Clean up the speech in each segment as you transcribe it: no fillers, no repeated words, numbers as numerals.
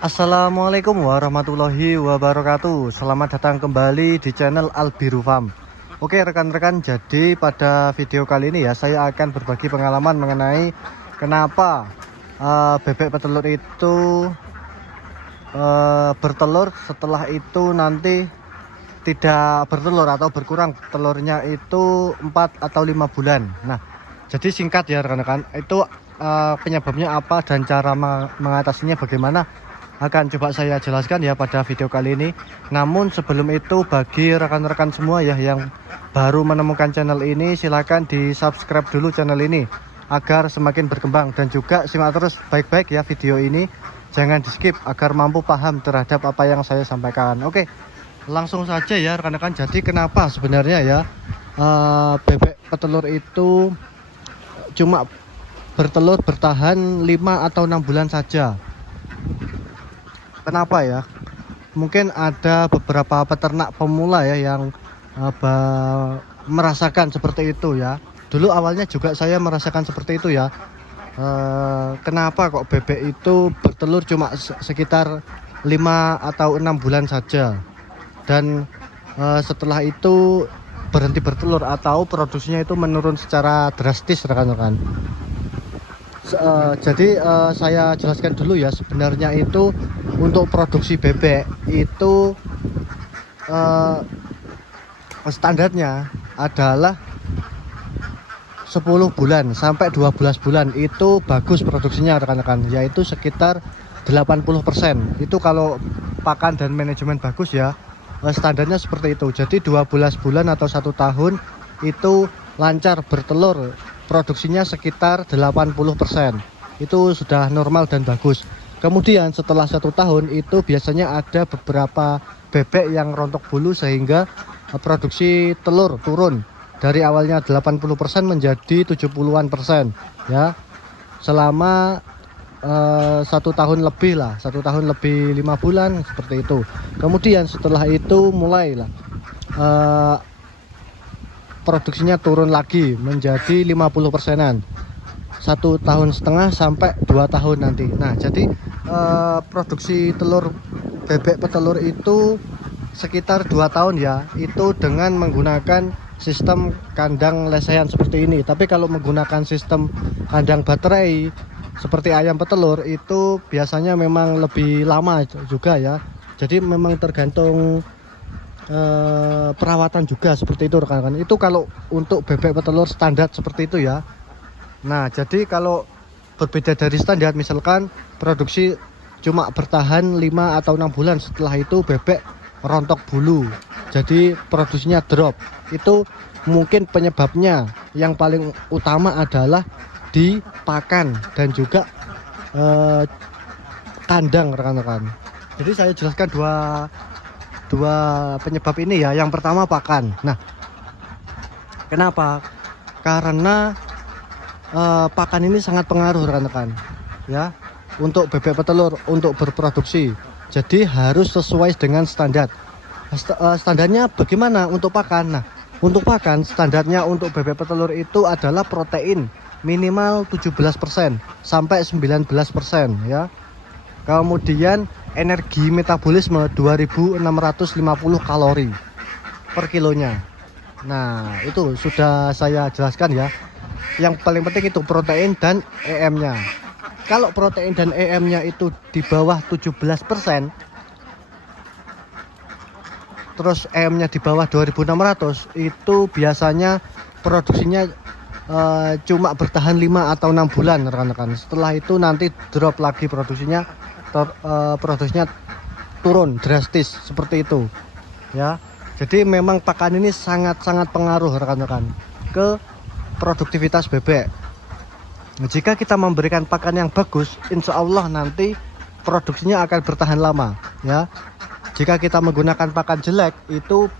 Assalamualaikum warahmatullahi wabarakatuh. Selamat datang kembali di channel Albiru Farm. Oke rekan-rekan, jadi pada video kali ini ya saya akan berbagi pengalaman mengenai kenapa bebek petelur itu bertelur, setelah itu nanti tidak bertelur atau berkurang telurnya itu 4 atau 5 bulan. Nah, jadi singkat ya rekan-rekan, itu penyebabnya apa dan cara mengatasinya bagaimana akan coba saya jelaskan ya pada video kali ini. Namun sebelum itu, bagi rekan-rekan semua ya yang baru menemukan channel ini, silahkan di subscribe dulu channel ini agar semakin berkembang, dan juga simak terus baik-baik ya video ini, jangan di skip agar mampu paham terhadap apa yang saya sampaikan. Oke, langsung saja ya rekan-rekan. Jadi kenapa sebenarnya ya bebek petelur itu cuma bertelur bertahan 5 atau 6 bulan saja? Kenapa ya? Mungkin ada beberapa peternak pemula ya yang merasakan seperti itu ya. Dulu awalnya juga saya merasakan seperti itu ya. Kenapa kok bebek itu bertelur cuma sekitar 5 atau 6 bulan saja, dan setelah itu berhenti bertelur atau produksinya itu menurun secara drastis rekan-rekan. Jadi saya jelaskan dulu ya, sebenarnya itu untuk produksi bebek itu standarnya adalah 10 bulan sampai 12 bulan itu bagus produksinya rekan-rekan, yaitu sekitar 80%. Itu kalau pakan dan manajemen bagus ya, standarnya seperti itu. Jadi 12 bulan atau 1 tahun itu lancar bertelur, produksinya sekitar 80%. Itu sudah normal dan bagus. Kemudian setelah 1 tahun itu biasanya ada beberapa bebek yang rontok bulu sehingga produksi telur turun dari awalnya 80% menjadi 70-an% ya, selama 1 tahun lebih lah, 1 tahun lebih 5 bulan seperti itu. Kemudian setelah itu mulailah produksinya turun lagi menjadi 50%-an, 1,5 tahun sampai 2 tahun nanti. Nah, jadi produksi telur bebek petelur itu sekitar 2 tahun ya, itu dengan menggunakan sistem kandang lesehan seperti ini. Tapi kalau menggunakan sistem kandang baterai seperti ayam petelur itu biasanya memang lebih lama juga ya. Jadi memang tergantung perawatan juga seperti itu rekan-rekan. Itu kalau untuk bebek petelur standar seperti itu ya. Nah, jadi kalau berbeda dari standar, misalkan produksi cuma bertahan 5 atau 6 bulan, setelah itu bebek rontok bulu, jadi produksinya drop. Itu mungkin penyebabnya yang paling utama adalah di pakan dan juga kandang rekan-rekan. Jadi saya jelaskan dua penyebab ini ya. Yang pertama pakan. Nah, kenapa? Karena pakan ini sangat pengaruh rekan-rekan ya untuk bebek petelur untuk berproduksi. Jadi harus sesuai dengan standar. Standarnya bagaimana untuk pakan? Nah, untuk pakan standarnya untuk bebek petelur itu adalah protein minimal 17% sampai 19% ya. Kemudian energi metabolisme 2650 kalori per kilonya. Nah, itu sudah saya jelaskan ya. Yang paling penting itu protein dan EM-nya. Kalau protein dan EM-nya itu di bawah 17%, terus EM-nya di bawah 2600, itu biasanya produksinya cuma bertahan 5 atau 6 bulan rekan-rekan. Setelah itu nanti drop lagi produksinya, produksinya turun drastis seperti itu ya. Jadi memang pakan ini sangat-sangat pengaruh rekan-rekan ke produktivitas bebek. Jika kita memberikan pakan yang bagus, insya Allah nanti produksinya akan bertahan lama ya. Jika kita menggunakan pakan jelek, itu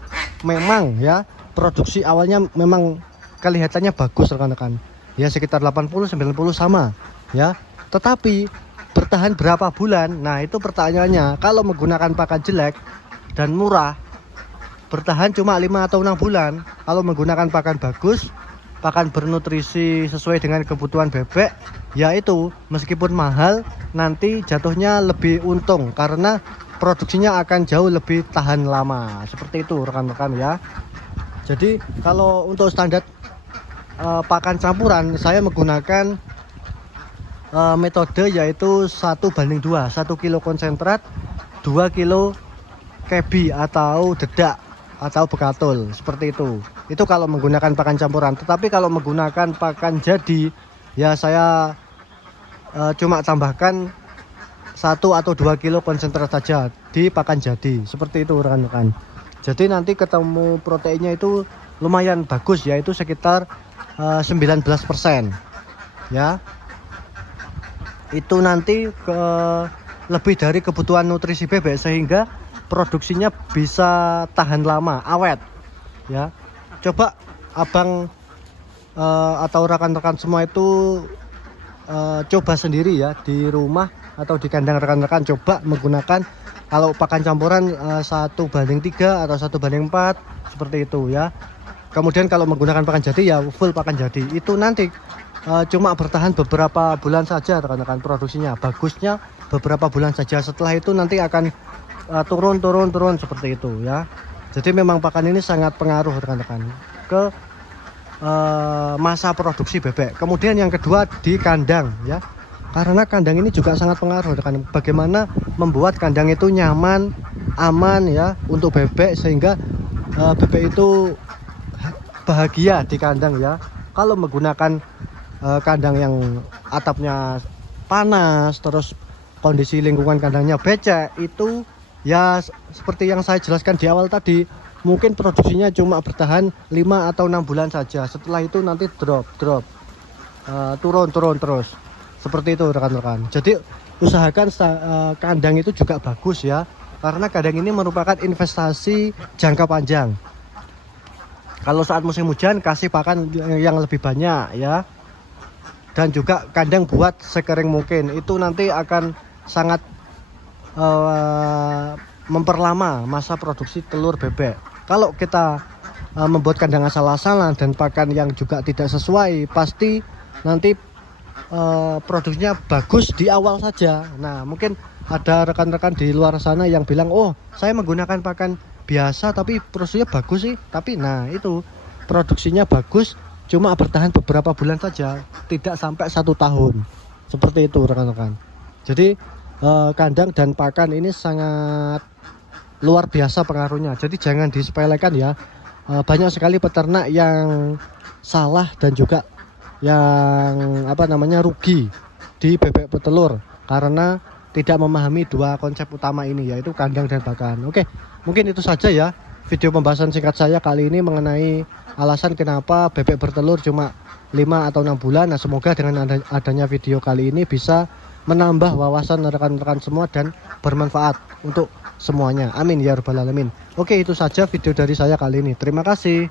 memang ya produksi awalnya memang kelihatannya bagus rekan-rekan ya, sekitar 80-90 sama ya, tetapi bertahan berapa bulan? Nah, itu pertanyaannya. Kalau menggunakan pakan jelek dan murah, bertahan cuma 5 atau 6 bulan. Kalau menggunakan pakan bagus, pakan bernutrisi sesuai dengan kebutuhan bebek, yaitu meskipun mahal nanti jatuhnya lebih untung karena produksinya akan jauh lebih tahan lama. Seperti itu rekan-rekan ya. Jadi kalau untuk standar pakan campuran saya menggunakan metode yaitu 1:2, 1 kilo konsentrat 2 kilo kebi atau dedak atau bekatul, seperti itu kalau menggunakan pakan campuran. Tetapi kalau menggunakan pakan jadi ya saya cuma tambahkan 1 atau 2 kilo konsentrat saja di pakan jadi, seperti itu rekan-rekan. Jadi nanti ketemu proteinnya itu lumayan bagus, yaitu sekitar 19% ya. Itu nanti lebih dari kebutuhan nutrisi bebek sehingga produksinya bisa tahan lama, awet ya. Coba abang atau rekan-rekan semua itu coba sendiri ya di rumah atau di kandang rekan-rekan, coba menggunakan kalau pakan campuran 1:3 atau 1:4 seperti itu ya. Kemudian kalau menggunakan pakan jadi ya full pakan jadi. Itu nanti cuma bertahan beberapa bulan saja rekan-rekan, produksinya bagusnya beberapa bulan saja. Setelah itu nanti akan turun seperti itu ya. Jadi memang pakan ini sangat pengaruh rekan-rekan ke masa produksi bebek. Kemudian yang kedua di kandang ya, karena kandang ini juga sangat pengaruh rekan. Bagaimana membuat kandang itu nyaman, aman ya untuk bebek sehingga bebek itu bahagia di kandang ya. Kalau menggunakan kandang yang atapnya panas, terus kondisi lingkungan kandangnya becek, itu ya seperti yang saya jelaskan di awal tadi, mungkin produksinya cuma bertahan 5 atau 6 bulan saja. Setelah itu nanti drop turun terus, seperti itu rekan-rekan. Jadi usahakan kandang itu juga bagus ya, karena kandang ini merupakan investasi jangka panjang. Kalau saat musim hujan kasih pakan yang lebih banyak ya, dan juga kandang buat sekering mungkin. Itu nanti akan sangat memperlama masa produksi telur bebek. Kalau kita membuat kandang asal-asalan dan pakan yang juga tidak sesuai, pasti nanti produksinya bagus di awal saja. Nah mungkin ada rekan-rekan di luar sana yang bilang, oh saya menggunakan pakan biasa tapi produksinya bagus sih. Tapi nah itu produksinya bagus cuma bertahan beberapa bulan saja, tidak sampai 1 tahun. Seperti itu rekan-rekan. Jadi kandang dan pakan ini sangat luar biasa pengaruhnya. Jadi jangan disepelekan ya. Banyak sekali peternak yang salah dan juga yang rugi di bebek petelur karena tidak memahami dua konsep utama ini, yaitu kandang dan pakan. Oke, mungkin itu saja ya video pembahasan singkat saya kali ini mengenai alasan kenapa bebek bertelur cuma 5 atau 6 bulan. Nah semoga dengan adanya video kali ini bisa menambah wawasan rekan-rekan semua dan bermanfaat untuk semuanya. Amin ya rabbal alamin. Oke, itu saja video dari saya kali ini. Terima kasih.